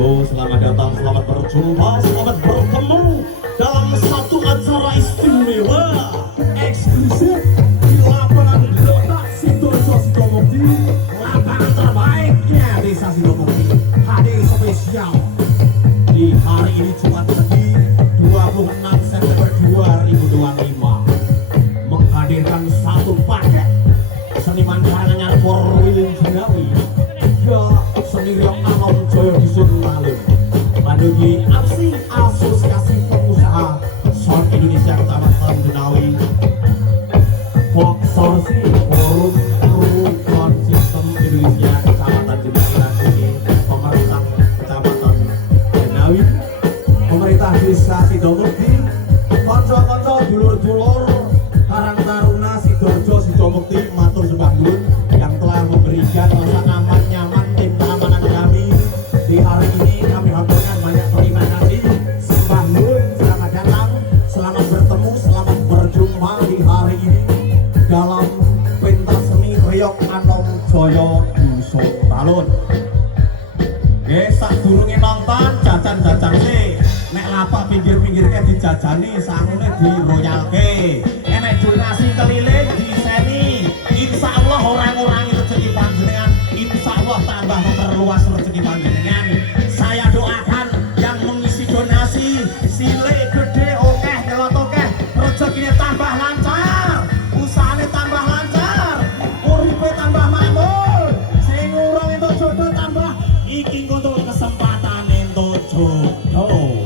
monggo selamat datang, selamat berjumpa, selamat bertemu dalam satu acara istimewa eksklusif di lapangan Gelora Sidoarjo Sidomukti, lapangan terbaiknya desa Sidomukti. Hadir spesial di hari ini Jumat Legi 26 September 2025 menghadirkan satu paket seniman karangan Korwilin Jinawi ya seni riok alam Jaya Dusun Malung Mandugi aksi Asosiasi Pengusaha Sound Indonesia Kecamatan Jinawi Konsorsi Forum Rukun Sistem Indonesia Kecamatan Jinawi Nanti pemerintah Kecamatan Jinawi pemerintah Desa Sidomukti konco-konco dulur-dulur Karang Taruna Sidoarjo Sidomukti matur sembah nuwun yang telah memberikan rasa aman nyaman tim keamanan kami di hari ini. Kami haturkan banyak terima kasih, sembah nuwun, selamat datang, selamat bertemu, selamat berjumpa di hari ini dalam pentas seni Riok Anom Jaya Dusun Talun. Sadurunge nonton jajan-jajan sih nek lapak pinggir-pinggirnya dijajani sangune diroyalke enek donasi keliling diseni insya Allah orang-orang rezeki panjenengan insya Allah tambah memperluas rezeki panjenengan. Saya doakan yang mengisi donasi sile gede okeh nyelot okeh rezekinya tambah lancar, usahanya tambah lancar, uripe tambah makmur, sing urung entuk jodoh tambah iki untuk kesempatan entuk jodoh.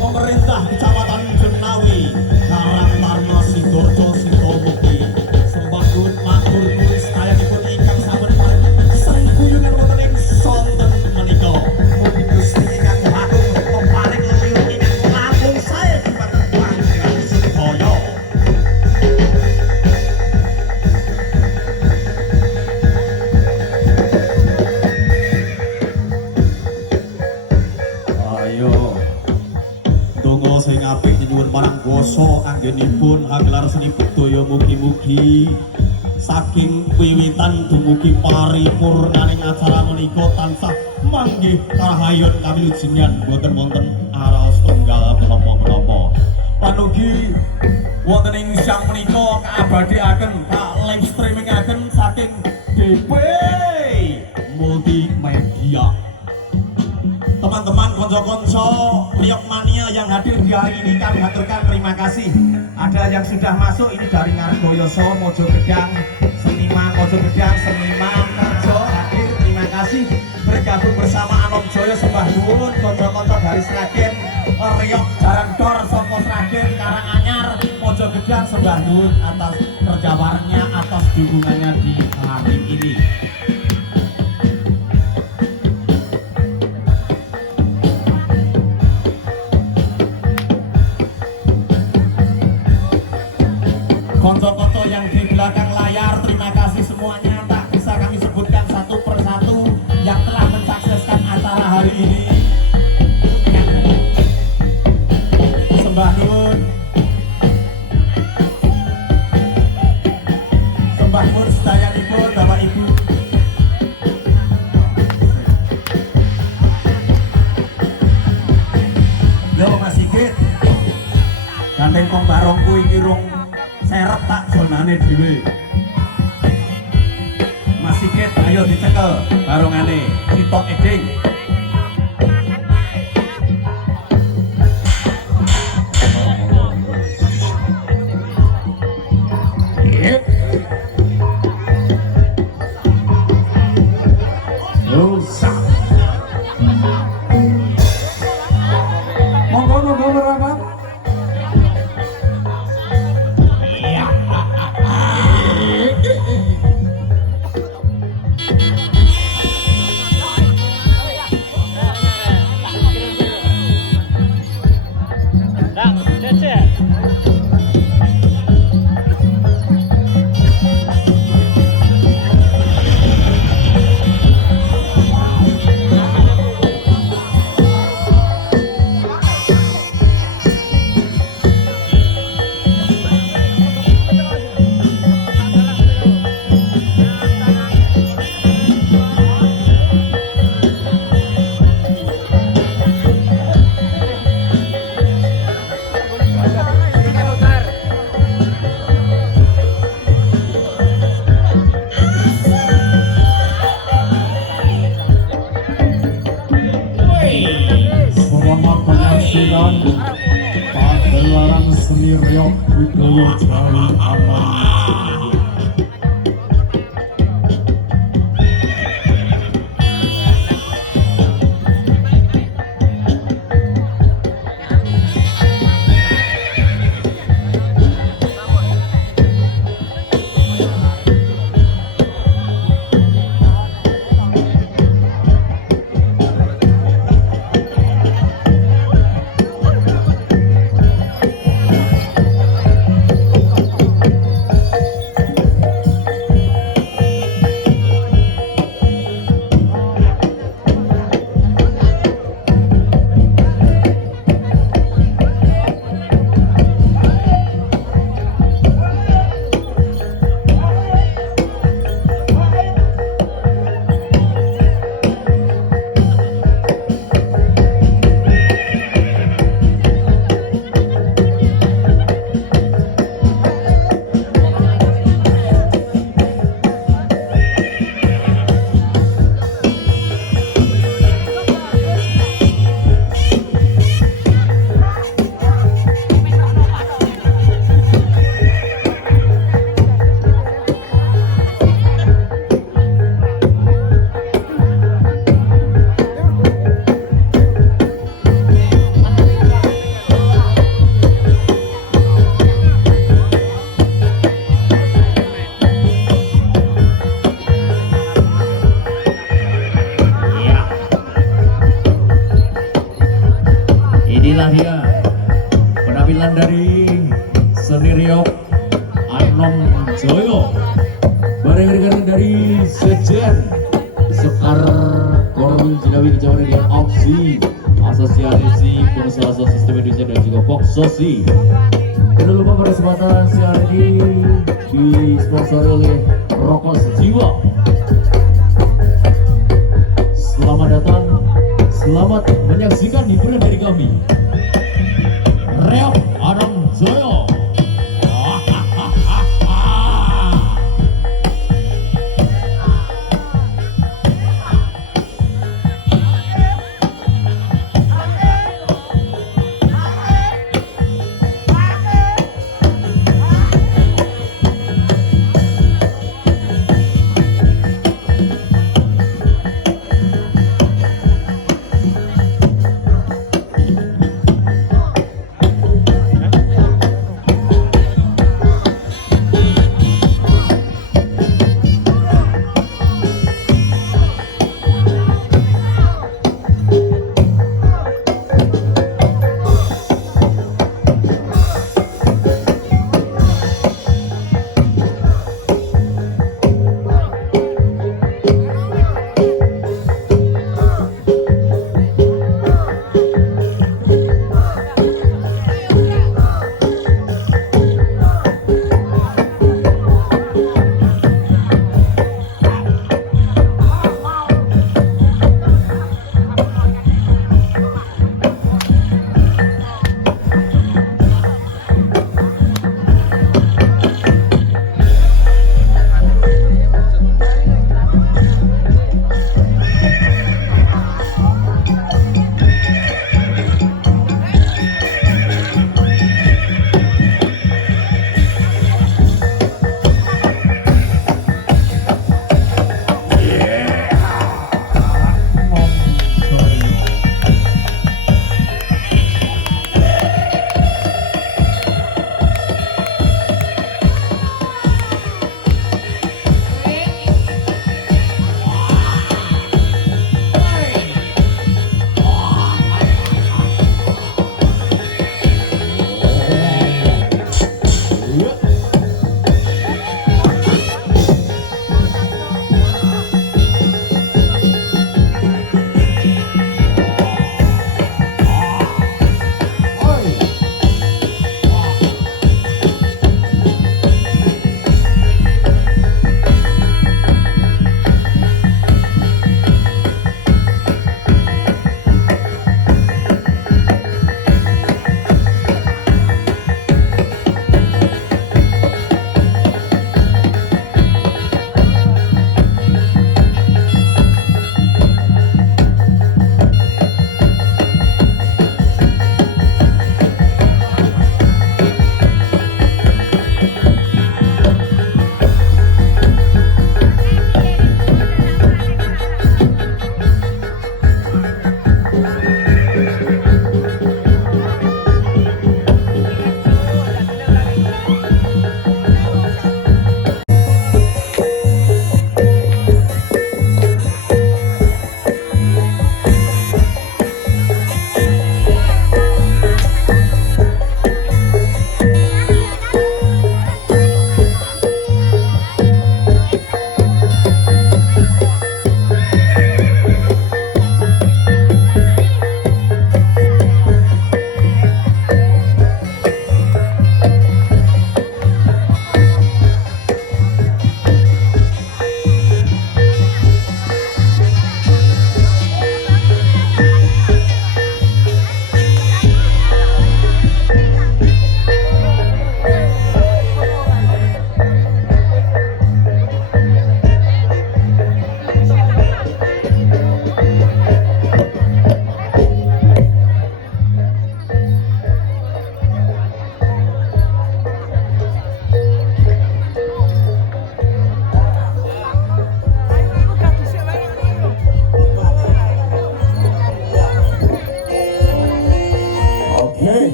Pemerintah Kecamatan Jinawi, Karang Taruna Sidoarjo Sidomukti, sembah nuwun matur nuwun sedaya ingkang sampun sengkuyungan wonten ing sonten menika. Mugi Gusti ingkang Agung paring leliwat ingkang langkung sae dhumateng panjenengan sedaya. Sing apik nyuwun marang basa anggenipun anggelar seni budaya mugi-mugi saking wiwitan dumugi paripurnaning acara menika tansah manggih kahayun kawilujengan boten wonten araos tunggal menapa-menapa. Panugi wonten ing sang menika kaabadiaken ka live streamingaken konco-konco Riok Mania yang hadir di hari ini kami haturkan terima kasih. Ada yang sudah masuk ini dari Ngargoyoso, Mojo Gedang, seniman Mojo Gedang, seniman Kerjo hadir, terima kasih. Bergabung bersama Anom Joyo Sembah Nuwun, konco-konco dari Sragen, Riok Jarangdor, Soko Sragen, Karanganyar, Mojo Gedang, Sembah Nuwun atas kerja barengnya, atas dukungannya di hari ini. Konco-konco yang di belakang layar, terima kasih semuanya. Tak bisa kami sebutkan satu persatu yang telah mensukseskan acara hari ini. Sembah Nuwun, sembah nuwun sedayanipun Bapak Ibu. Yo Mas Sigit, gandeng kong barongku iki rung seret tak zonane dhewe. Mas Sigit, ayo dicekel barongane Sitok Eding. Monggo merapat. Selamat menyaksikan pagelaran seni Riok Widoyo Jawi Aman. Inilah dia penampilan dari seni Riok Anom Joyo, bareng dari Sejen Sekar Korwil Cilawi Kecamatan dengan Opsi Asosiasi Pengusaha Sistem Indonesia dan juga Foxosi. Jangan lupa pada kesempatan siang ini disponsori oleh Rokok Sejiwa. Selamat datang, selamat menyaksikan hiburan dari kami Riok Anom Joyo.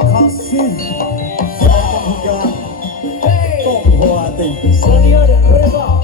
kasih semoga Tonghoati Sonia dan Reba.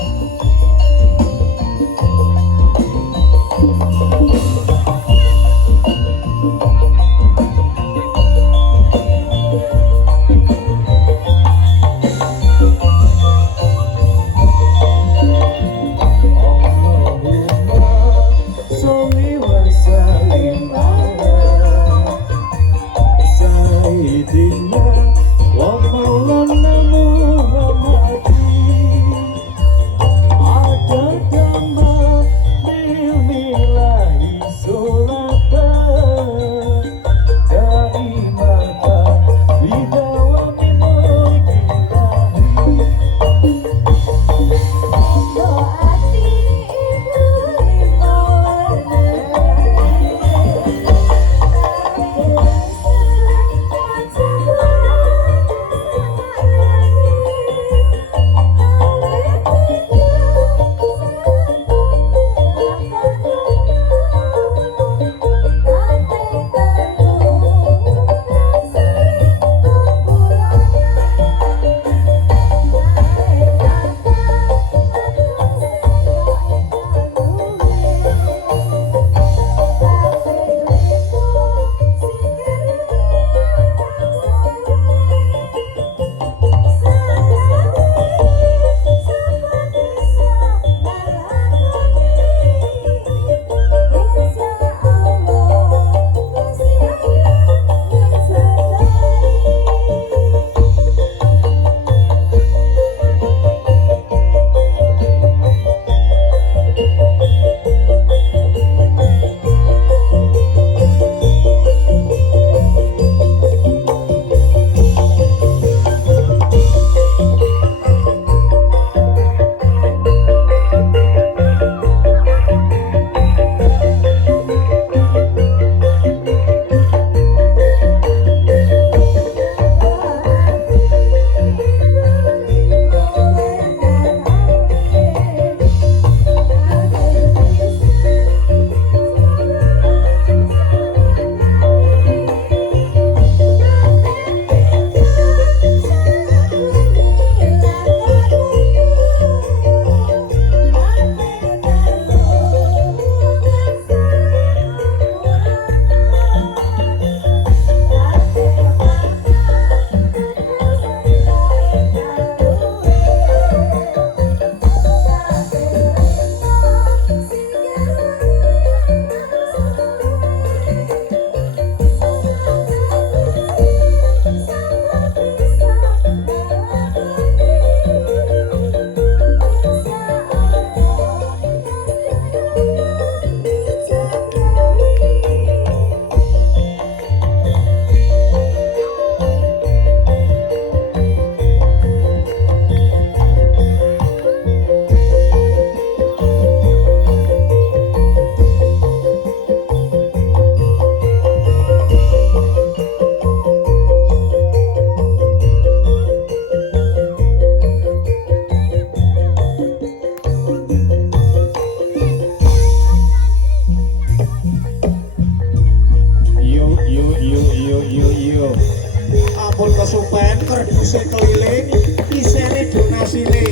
Ampun kesupen kerduse keliling isine donasine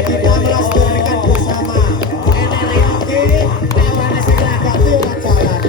kita melestarikan bersama NRIOG namanya sing lagati ora jalan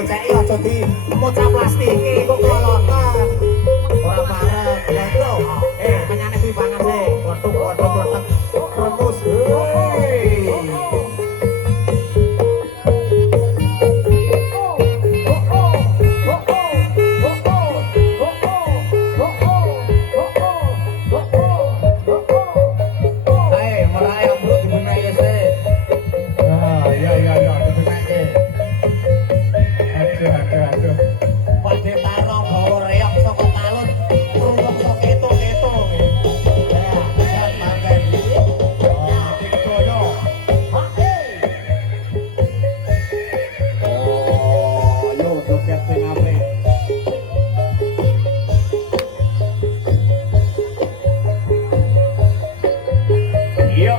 digoceki aja di moca plastiki kok kolokan. Ora bareng ya itu. Menyane kuwi banget sih. Waduh kletek remus.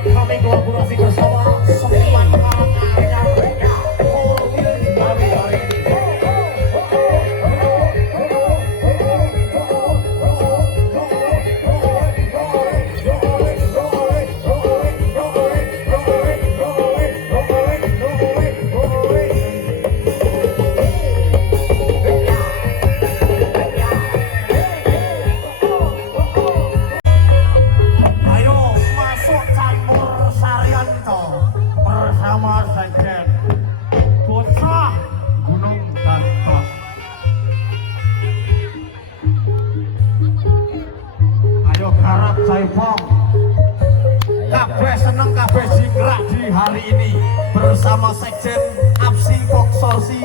Kami kolaborasi bersama seniman karya mereka Horwil Bali hari ini. Bersama Sekjen Putra Gunung Dantos. Ayo garap Jaipong. Kabeh seneng kabeh jingkrak di hari ini bersama Sekjen Apsi Poksorsi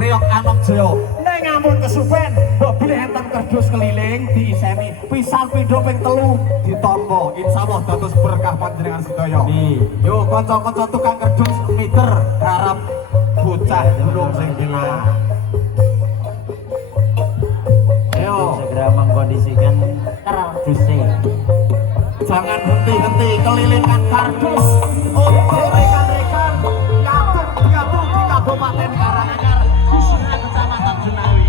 Riok Anom Jeo. Neng ampun kesupen, mbok bilih enten kerdus keliling diiseni pisan pindho ping 3 ditampa. Insyaallah dados berkah panjenengan sedaya. Yo kanca-kanca tukang kerdus miter garap bocah gunung sing gila. Ayo segera mengkondisikan kardusnya. Jangan henti-henti kelilingkan kardus untuk rekan-rekan yang tergabung di Kabupaten Karanganyar khususnya Kecamatan Jenawi.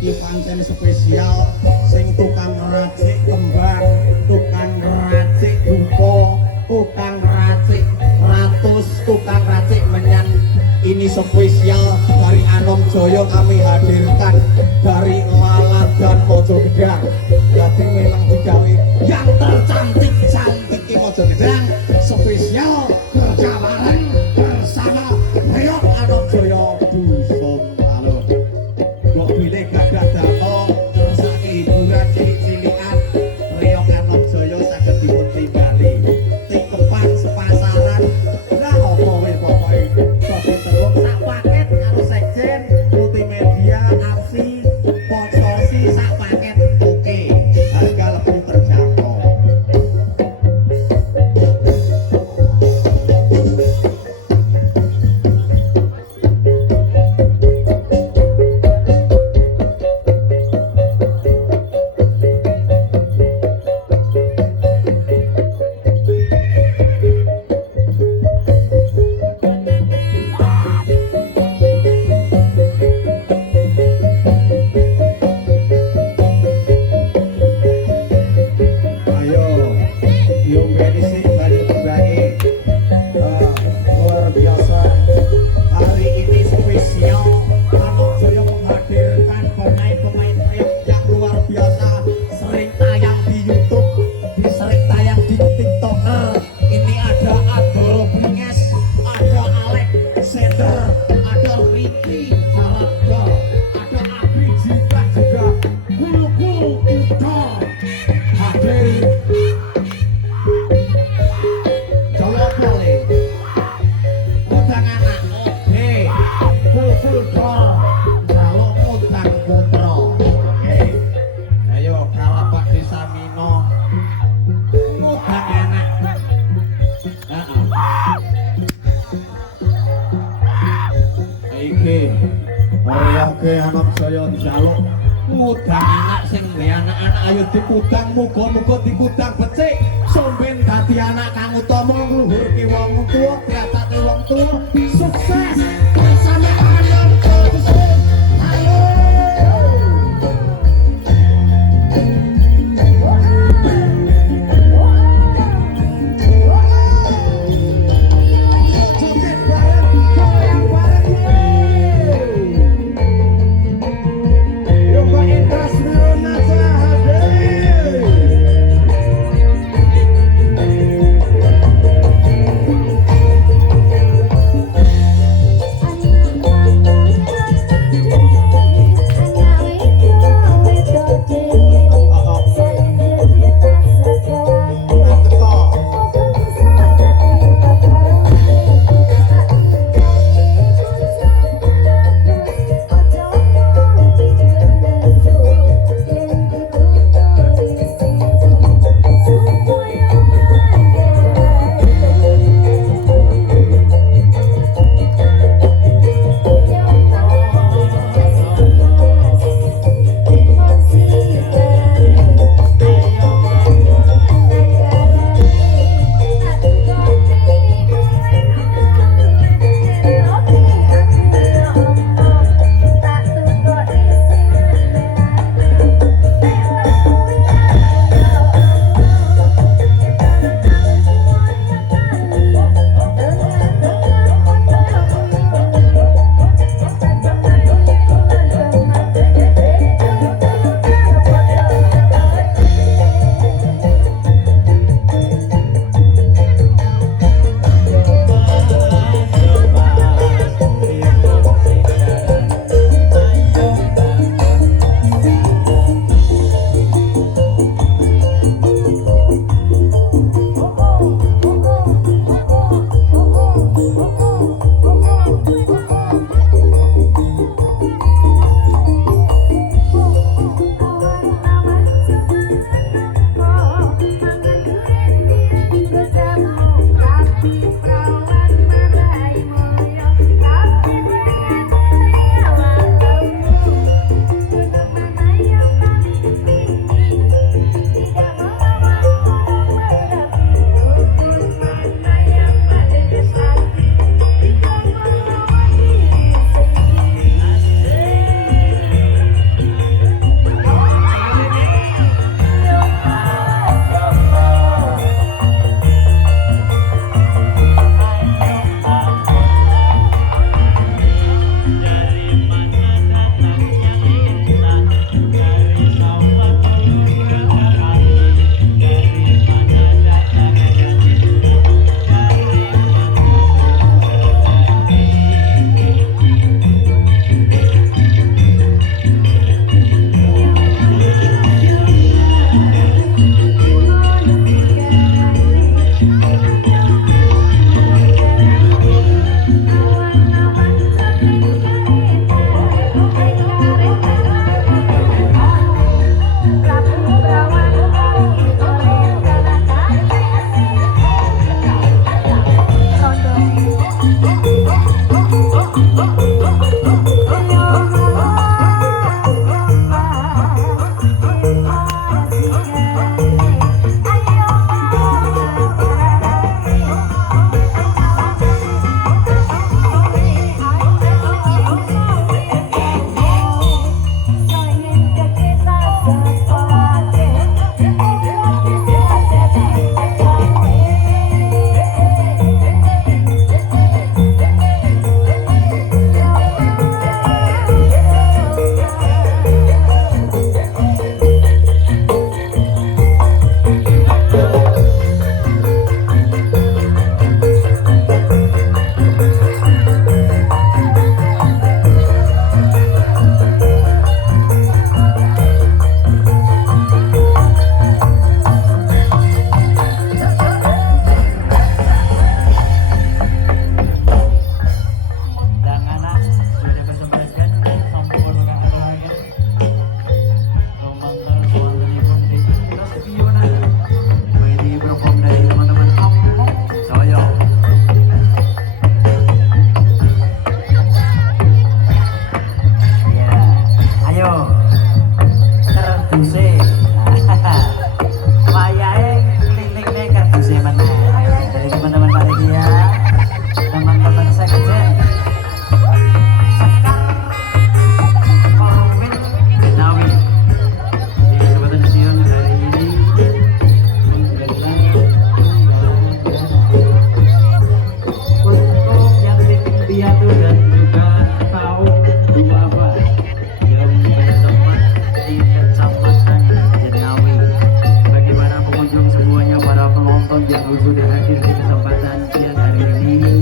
iki pancen spesial sing tukang racik kembang, tukang racik rupa, tukang racik ratus, tukang racik menyan. Ini spesial dari Anom Joyo kami hadirkan dari Malang dan Mojogedang. Jadi memang digawe yang tercantik cantik di Mojogedang, spesial kerja bareng bersama Reok Anom Joyo Dusun Balon. Kok pilih gagah damong terus hiburan cilik-cilikan Reok Anom Joyo saged dipun tinggali tikepan sepasaran lah apa wae pokoke kok terus sak paket karo sekjen multimedia aksi sponsorsi sak paket oke harga lebih terjangkau. Anom Joyo njaluk ngudang anak sing duwe anak-anak ayo dikudang muga-muga dikudang becik somben dadi anak kang utama ngluhurke wong tuwa diatate wong tuwa sukses bersama Anom Joyo. Ayo Ani yang sudah hadir di kesempatan siang hari ini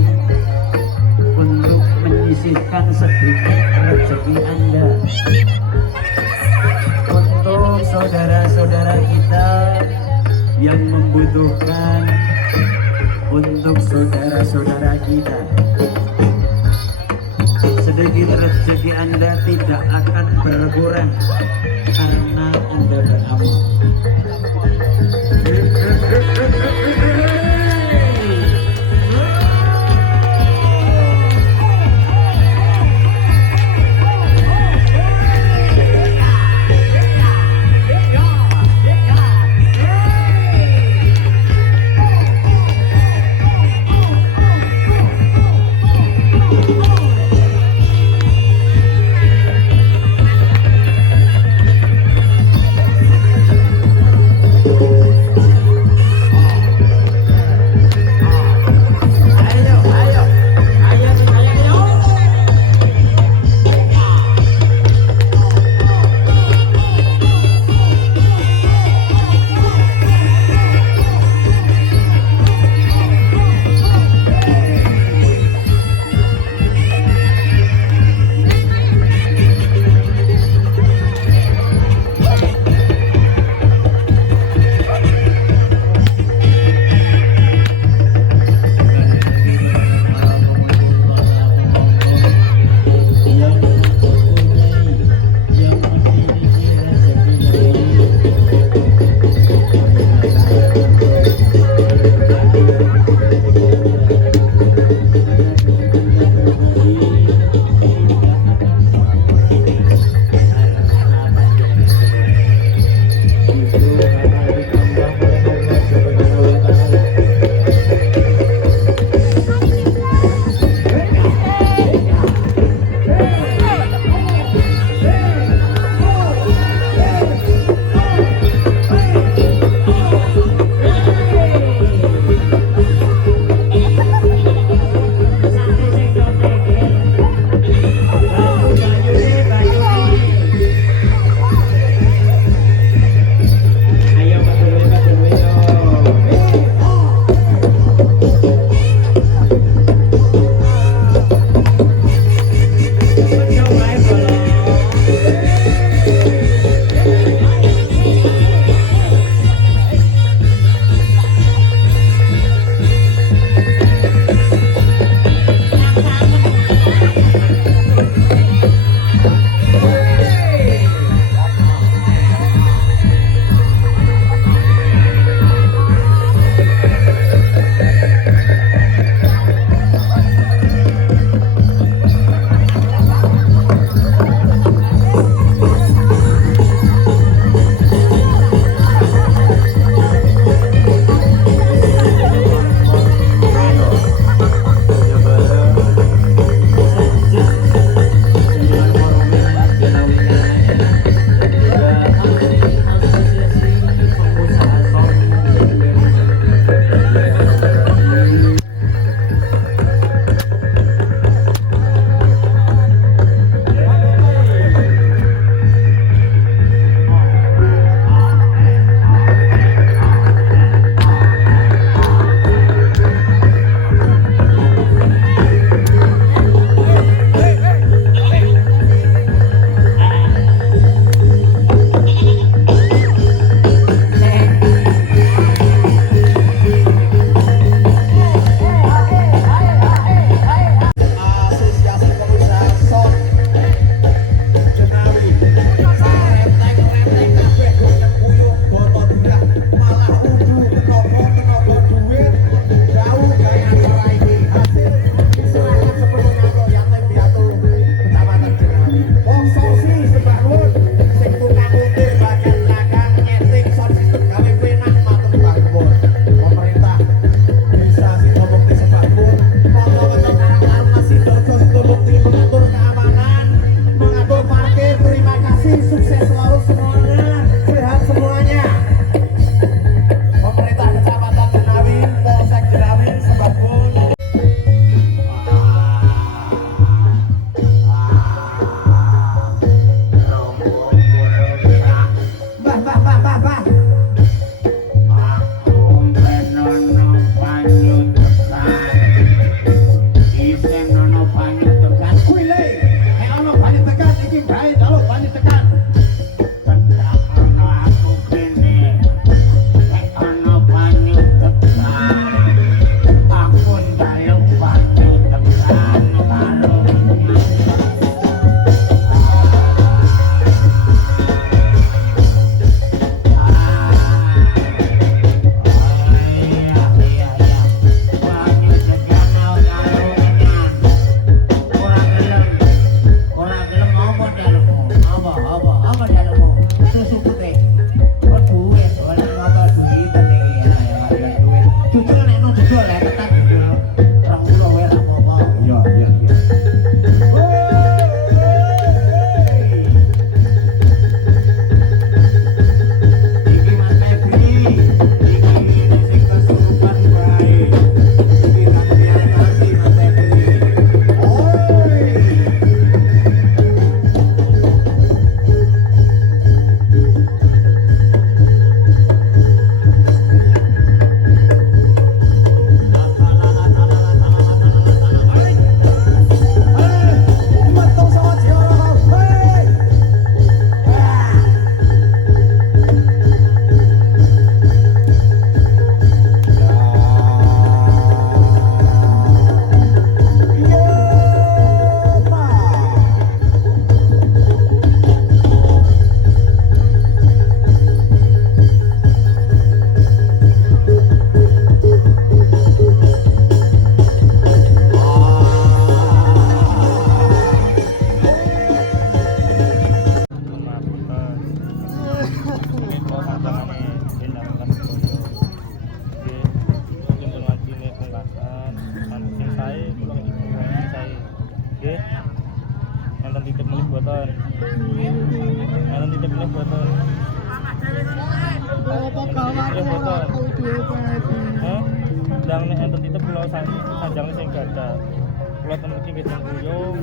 untuk menyisihkan sedikit rezeki Anda untuk saudara-saudara kita yang membutuhkan, untuk saudara-saudara kita. Sedikit rezeki Anda tidak akan berkurang karena Anda beramal. foto. Ya foto. Hah? Yang nek enten titip kula sanjang sing gadah. Kula temuki wedang kuyung.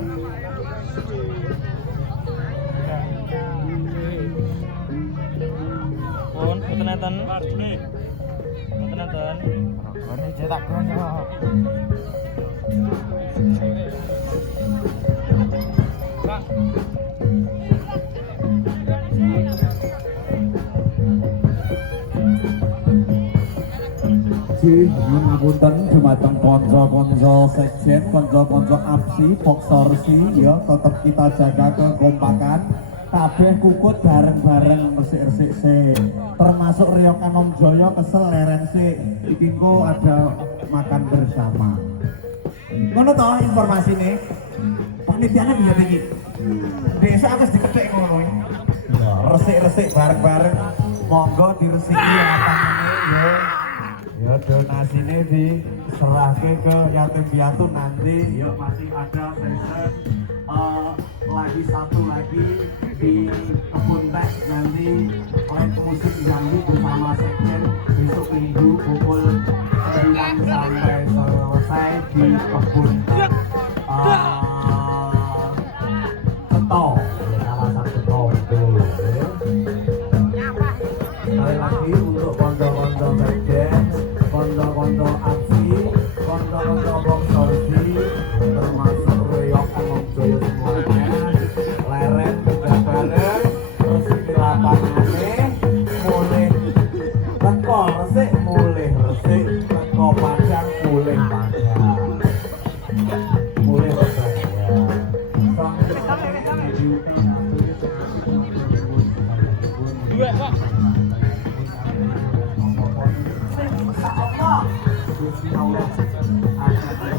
Pun mboten enten. Mboten enten. Ini cetak konco. Nyuwun ngapunten dumateng kanca-kanca sekjen, kanca-kanca APSI, Poksorsi ya tetep kita jaga kekompakan. Kabeh kukut bareng-bareng resik-resik sik. Termasuk Riok Anom Jaya kesel leren sik. Iki engko ada makan bersama. Ngono toh informasine. Panitiane bisa iki. Besok aku diketek ngono. Ya, resik-resik bareng-bareng. Monggo diresiki matangane ya. Ya donasinya diserahke ke yatim piatu nanti. Ya masih ada session lagi satu lagi di kebun teh nanti live musik Jambu bersama sekjen besok minggu pukul 9 sampai selesai di kebun teh Keto, kawasan Keto itu. Sekali lagi untuk konco-konco sekjen, konco-konco APSI, konco-konco Poksorsi, termasuk Riok Anom Jaya semuanya, leren juga bareng, resik di lapangannya, mulai teko resik, mulai resik, teko padang, mulai padang, mulai resik ya. Dua, Pak. Gusti Allah, ada